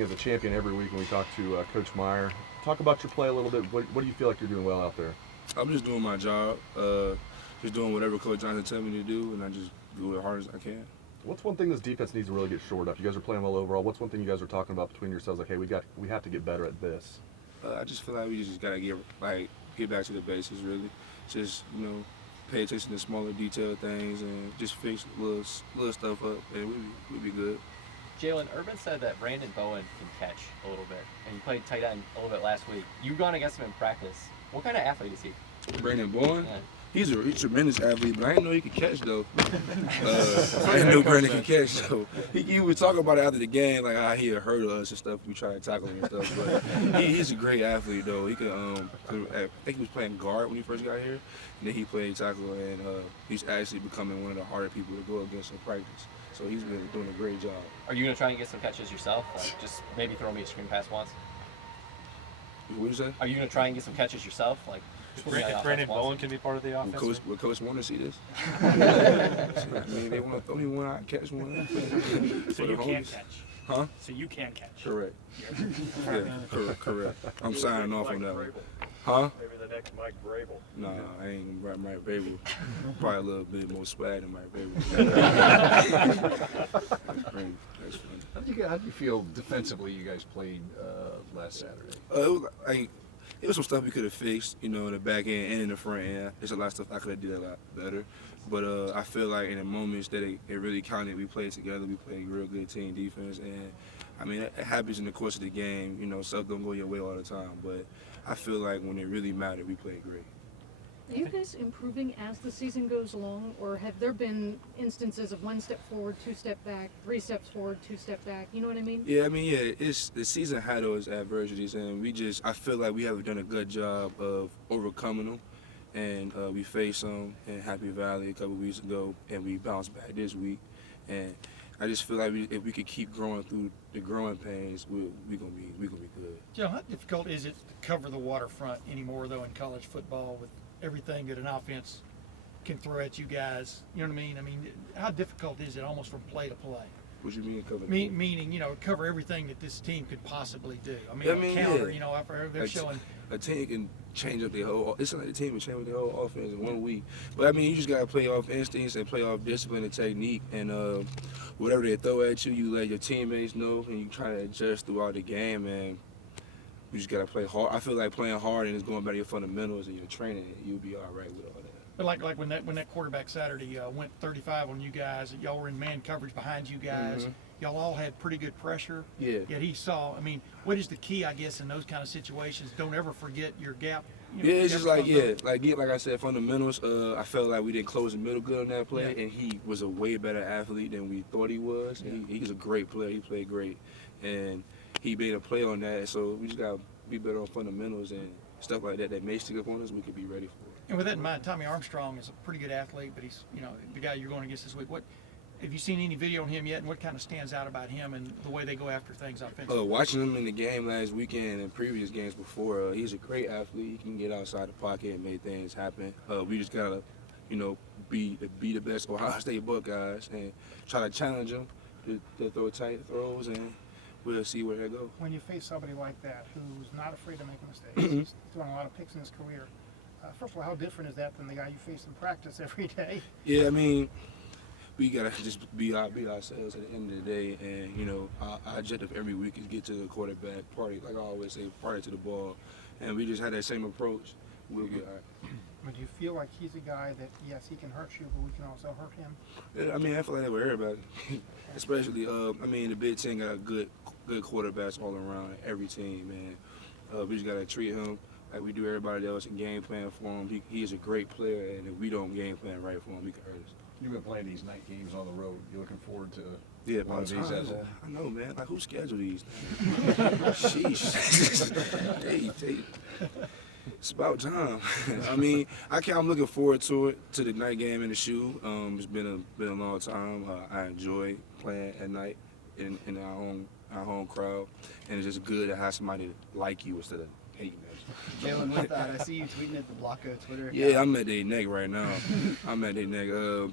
As a champion every week when we talk to Coach Meyer. Talk about your play a little bit. What do you feel like you're doing well out there? I'm just doing my job, just doing whatever Coach Johnson tells me to do, and I just do it as hard as I can. What's one thing this defense needs to really get shored up? You guys are playing well overall. What's one thing you guys are talking about between yourselves? Like, hey, we have to get better at this. I just feel like we just gotta get back to the basics, really. Just pay attention to smaller detailed things and just fix little stuff up, and we'd be good. Jalen, Urban said that Brandon Bowen can catch a little bit, and he played tight end a little bit last week. You've gone against him in practice. What kind of athlete is he? Brandon Bowen, Yeah. he's a tremendous athlete, but I didn't know he could catch though. I didn't know Brandon could catch though. He was talking about it after the game, like how he had hurt us and stuff. We tried to tackle him and stuff, but he's a great athlete though. He could, I think he was playing guard when he first got here, and then he played tackle, and he's actually becoming one of the harder people to go against in practice. So he's been doing a great job. Are you going to try and get some catches yourself? Like, just maybe throw me a screen pass once? What you say? Are you going to try and get some catches yourself? Like, Brandon Bowen can be part of the offense. Would Coach want to see this? I mean, they want to throw me one, I catch one. So you can catch. Huh? So you can catch. Correct. Yeah, correct. I'm signing off on that one. Huh? Maybe the next Mike Vrabel. Nah, I ain't right Mike Vrabel. Probably a little bit more swag than Mike Vrabel. That's funny. How do you feel defensively? You guys played last Saturday. It was some stuff we could have fixed, in the back end and in the front end. There's a lot of stuff I could have did a lot better. But I feel like in the moments that it really counted, we played together. We played real good team defense, and I mean it happens in the course of the game. Stuff don't go your way all the time, but I feel like when it really mattered, we played great. Are you guys improving as the season goes along, or have there been instances of 1 step forward, 2 step back, 3 steps forward, 2 step back? You know what I mean? Yeah, it's the season had those adversities, and I feel like we have done a good job of overcoming them. And we faced them in Happy Valley a couple weeks ago, and we bounced back this week. And I just feel like if we could keep growing through the growing pains, we gonna be good. Joe, how difficult is it to cover the waterfront anymore, though, in college football with everything that an offense can throw at you guys? You know what I mean? I mean, how difficult is it almost from play to play? What you mean cover? Meaning, cover everything that this team could possibly do. Counter, yeah. After they're showing. A team can change up their whole. It's like the team can change up their whole offense in 1 week. But you just gotta play off instincts and play off discipline and technique, and whatever they throw at you, you let your teammates know, and you try to adjust throughout the game, and you just gotta play hard. I feel like playing hard and it's going back to your fundamentals and your training, you'll be all right with all that. But like when that quarterback Saturday went 35 on you guys, y'all were in man coverage behind you guys. Mm-hmm. Y'all all had pretty good pressure. Yeah. Yet he saw. What is the key, I guess, in those kind of situations? Don't ever forget your gap. It's just like I said, fundamentals. I felt like we didn't close the middle good on that play, and he was a way better athlete than we thought he was. Yeah. He's a great player. He played great, and he made a play on that. So we just gotta be better on fundamentals and stuff like that that may stick up on us. We could be ready for it. And with that in mind, Tommy Armstrong is a pretty good athlete, but he's the guy you're going against this week. What have you seen any video on him yet, and what kind of stands out about him and the way they go after things offensively? Watching him in the game last weekend and previous games before, he's a great athlete. He can get outside the pocket and make things happen. We just gotta, be the best Ohio State Buckeyes and try to challenge him to throw tight throws, and we'll see where that goes. When you face somebody like that who's not afraid to make mistakes, he's thrown a lot of picks in his career. First of all, how different is that than the guy you face in practice every day? Yeah, we gotta just be ourselves at the end of the day, and our objective every week is get to the quarterback party. Like I always say, party to the ball, and we just had that same approach. We'll be all right. But do you feel like he's a guy that yes, he can hurt you, but we can also hurt him? Yeah, I feel like that with everybody, especially the Big Ten got good quarterbacks all around every team, man. We just gotta treat him like we do everybody else and game plan for him. He is a great player, and if we don't game plan right for him, he can hurt us. You've been playing these night games on the road. You looking forward to one of these? I know, man. Like, who scheduled these? Sheesh. hey, it's about time. I'm looking forward to it, to the night game in the shoe. It's been a long time. I enjoy playing at night in our home crowd, and it's just good to have somebody like you instead of hating us. Jalen, with that, I see you tweeting at the Blocko Twitter account. Yeah, I'm at their neck right now. I'm at their neck. I've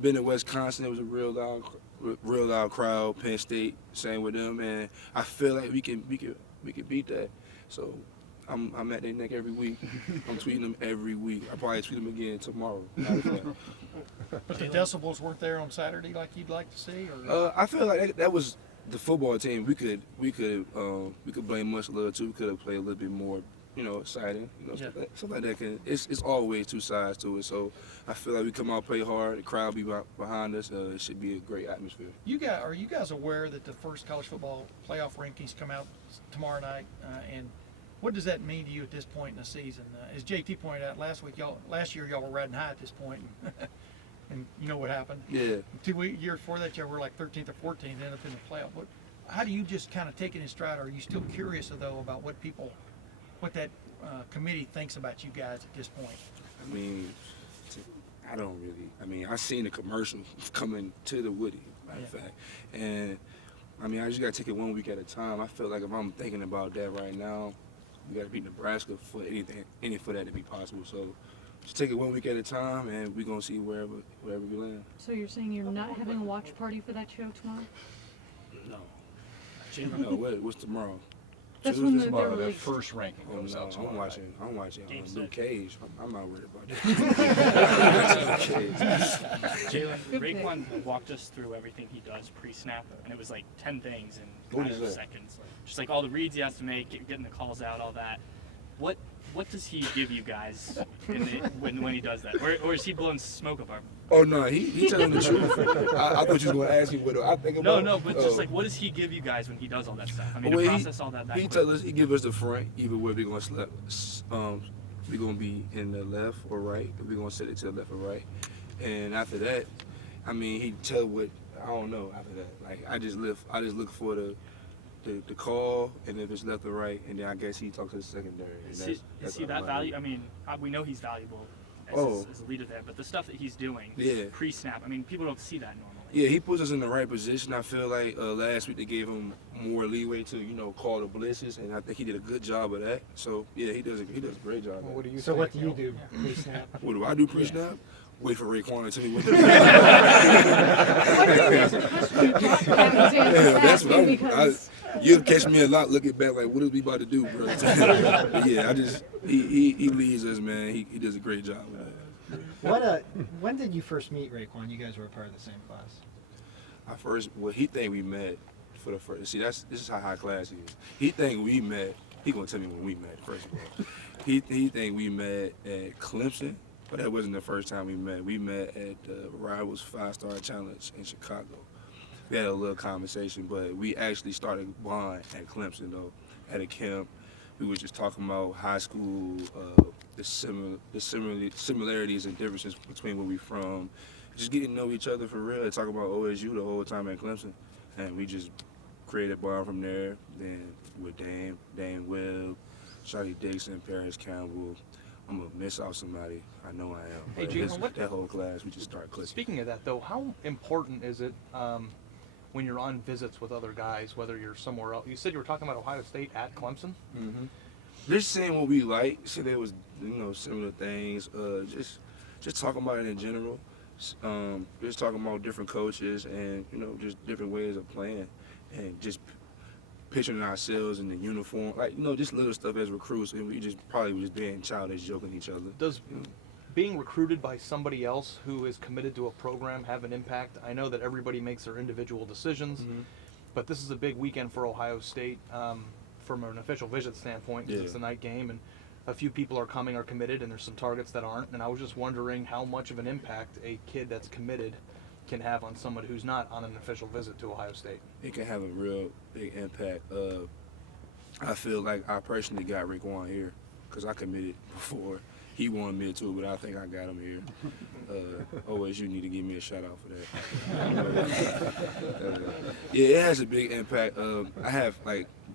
been in Wisconsin. It was a real loud real loud crowd. Penn State, same with them, and I feel like we can beat that. So I'm at their neck every week. I'm tweeting them every week. I probably tweet them again tomorrow. The decibels weren't there on Saturday like you'd like to see, or I feel like that was the football team. We could blame much a little too. We could have played a little bit more, exciting. Stuff like that. It's always two sides to it. So I feel like we come out, play hard. The crowd be behind us. It should be a great atmosphere. are you guys aware that the first college football playoff rankings come out tomorrow night? And what does that mean to you at this point in the season? As JT pointed out last year y'all were riding high at this point, and you know what happened. Yeah. 2 years before that, y'all were like 13th or 14th, ended up in the playoff. How do you just kind of take it in stride? Are you still curious though about what that committee thinks about you guys at this point? I mean, I don't really. I mean, I seen the commercial coming to the Woody, matter of fact, and I mean, I just gotta take it 1 week at a time. I feel like if I'm thinking about that right now, we gotta beat Nebraska for any for that to be possible. So just take it 1 week at a time, and we're gonna see wherever we land. So you're saying you're not having a watch party for that show tomorrow? No. No. What's tomorrow? That's when they're Tomorrow, that released. first ranking Oh goes no, out tomorrow. I'm watching Game Luke set. Cage. I'm not worried about that. Jalen, Good pick. Raekwon walked us through everything he does pre-snap, and it was like 10 things in What 5 is that? seconds. Just like all the reads he has to make, getting the calls out, all that. What does he give you guys when he does that? Or is he blowing smoke up our... Oh no, he telling the truth. I thought you was gonna ask me what I think about. No, but just like, what does he give you guys when he does all that stuff? I mean, Well, to process all that He quick. tell us, he give us the front, either where we gonna slap, we gonna be in the left or right. We gonna set it to the left or right, and after that, I mean, he tell what I don't know. After that, like I just look for the call, and if it's left or right, and then I guess he talks to the secondary. And Is that's he what that I'm value? I mean, we know he's valuable as a leader there, but the stuff that he's doing Yeah. pre-snap, I mean, people don't see that normally. Yeah, he puts us in the right position. I feel like last week they gave him more leeway to call the blitzes, and I think he did a good job of that. So yeah, he does a great job. What do you So think? what do you do pre-snap? What do I do pre-snap? Wait for Raekwon to tell me what to do. That's what because you'll catch me a lot looking back like, what is we about to do, bro? But yeah, he leads us, man. He does a great job with that. When did you first meet Raekwon? You guys were a part of the same class. He think we met for the first. See, this is how high class he is. He think we met. He gonna tell me when we met. First of all, he think we met at Clemson, but that wasn't the first time we met. We met at the Rivals 5-Star Challenge in Chicago. We had a little conversation, but we actually started bond at Clemson though, at a camp. We were just talking about high school, the similarities and differences between where we from, just getting to know each other for real. Talk about OSU the whole time at Clemson, and we just created a bond from there. Then with Dane Webb, Charlie Dixon, Paris Campbell. I'm gonna miss out somebody. I know I am. Hey, But Jalen, that whole class, we just start clicking. Speaking of that, though, how important is it when you're on visits with other guys, whether you're somewhere else? You said you were talking about Ohio State at Clemson. Mm-hmm. Just saying what we like. See, there was similar things. Just talking about it in general. Just talking about different coaches and just different ways of playing, and just picturing ourselves in the uniform, like just little stuff as recruits, and we just probably was being childish, joking each other. Does being recruited by somebody else who is committed to a program have an impact? I know that everybody makes their individual decisions, but this is a big weekend for Ohio State from an official visit standpoint, because it's a night game, and a few people are committed, and there's some targets that aren't. And I was just wondering how much of an impact a kid that's committed can have on someone who's not on an official visit to Ohio State. It can have a real big impact. I feel like I personally got Raekwon here because I committed before. He wanted me to, but I think I got him here. OSU need to give me a shout out for that. Yeah, it has a big impact. I have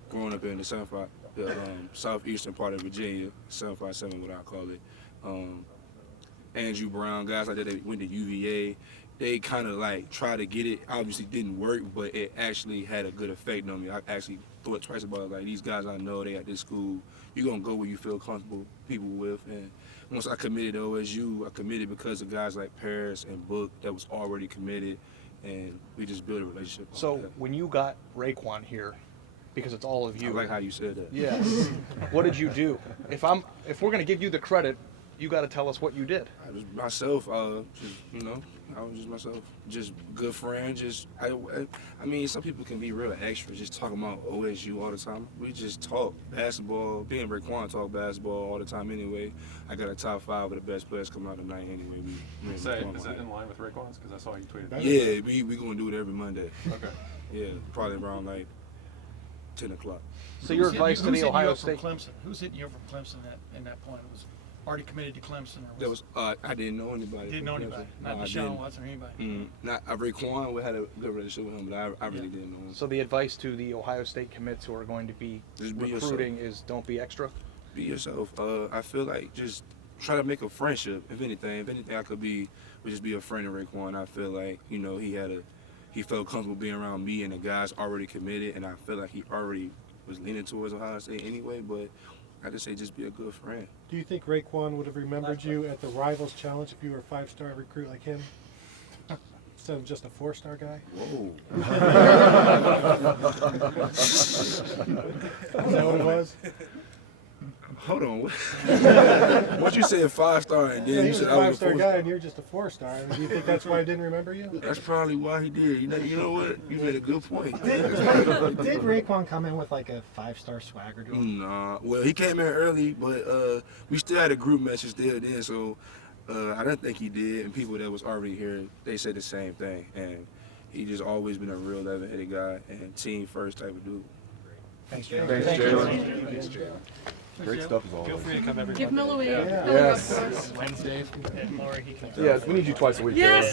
growing up in the southeastern part of Virginia, 757, what I call it. Andrew Brown, guys like that, they went to UVA. They kind of tried to get it. Obviously didn't work, but it actually had a good effect on me. I actually thought twice about it. These guys I know, they at this school. You're going to go where you feel comfortable people with. And once I committed to OSU, I committed because of guys like Paris and Book that was already committed. and we just build a relationship. off So that. when you got Raekwon here, because it's all of you. I like how you said that. Yeah. What did you do? If we're gonna give you the credit, you got to tell us what you did. I was myself. Just I was just myself. Just good friend. I mean, some people can be real extra, just talking about OSU all the time. We just talk basketball. Me and Raekwon talk basketball all the time anyway. I got a top 5 of the best players coming out tonight anyway. Is it in line with Raekwon's? Because I saw you tweeted that. Yeah, we gonna do it every Monday. Okay. Yeah, probably around like 10 o'clock. So your advice to the Ohio State. Clemson? Who's hitting you up from Clemson in that point? It was already committed to Clemson. Or That was I didn't know anybody. Didn't know anybody. Not Deshaun Watson or anybody. Not Raekwon. We had a good relationship with him, but I really didn't know him. So the advice to the Ohio State commits who are going to be Just be recruiting is don't be extra. Be yourself. I feel like just try to make a friendship. If anything, I could be would just be a friend of Raekwon. I feel like he felt comfortable being around me and the guys already committed, and I feel like he already was leaning towards Ohio State anyway. But I just say just be a good friend. Do you think Raekwon would have remembered you at the Rivals Challenge if you were a 5-star recruit like him? Instead of just a 4-star guy? Whoa. Is that what it was? Hold on. What you say a 5-star and then He you was said a I was a 5-star 4-star? guy and you're just a 4-star. I mean, do you think that's why he didn't remember you? That's probably why he did. You know what? You made a good point. Did Raekwon come in with like a 5-star swagger to him? Nah. Well, he came in early, but we still had a group message still then, so I don't think he did. And people that was already here, they said the same thing. And he just always been a real level-headed guy and team first type of dude. Thanks, Jalen. Thanks, Jalen. Great stuff as always. Feel free to come every Give Monday. Miller a Yes. for us. Wednesday. And Laura, he can. Yeah, we need you twice a week. Yes.